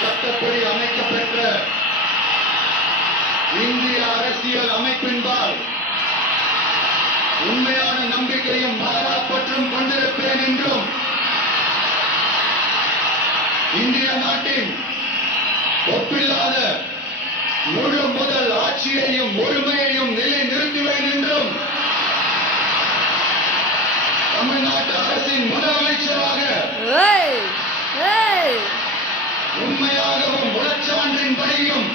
சட்டப்படி அமைக்கப்பெற்ற இந்திய அரசியல் அமைப்பின்பால் உண்மையான நம்பிக்கையும் மாறாப்பற்றும் கொண்டிருப்பேன் என்றும் இந்திய நாட்டின் ஒப்பில்லாத முழு முதல் ஆட்சியையும் முழுமையையும் நிலைநிறுத்துவேன் என்றும் தமிழ்நாட்டு அரசின் முதலமைச்சராக உண்மையாகவும் உளச்சான்றின்படியும்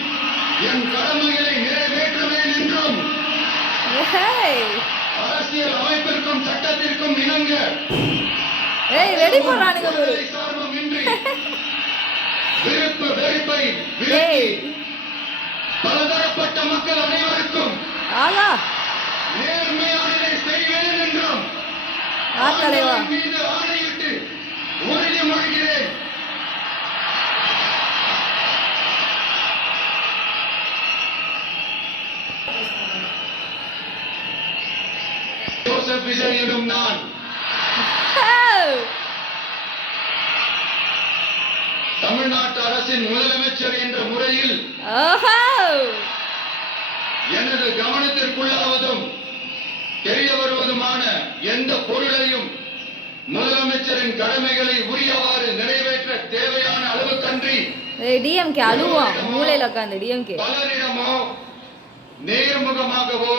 என் கடமைகளை நிறைவேற்றுவேன் என்றும் அரசியல் அமைப்பிற்கும் சட்டத்திற்கும் இணங்க சார்பமின்றி விருப்பு வெறுப்பை விலக்கி பலதரப்பட்ட மக்கள் அனைவருக்கும் நேர்மையானதை செய்வேன் என்றும் மீது ஆணையிட்டு உறுதிமொழிகிறேன். ஜோசப் விஜய் எனும் நான் தமிழ்நாட்டு அரசின் முதலமைச்சர் என்ற முறையில் எனது கவனத்திற்குள்ளாவதும் தெரிய வருவதுமான எந்த பொருளையும் முதலமைச்சரின் கடமைகளை உரியவாறு நிறைவேற்ற தேவையான அளவுக்கன்றி பலரிடமோ நேர்முகமாகவோ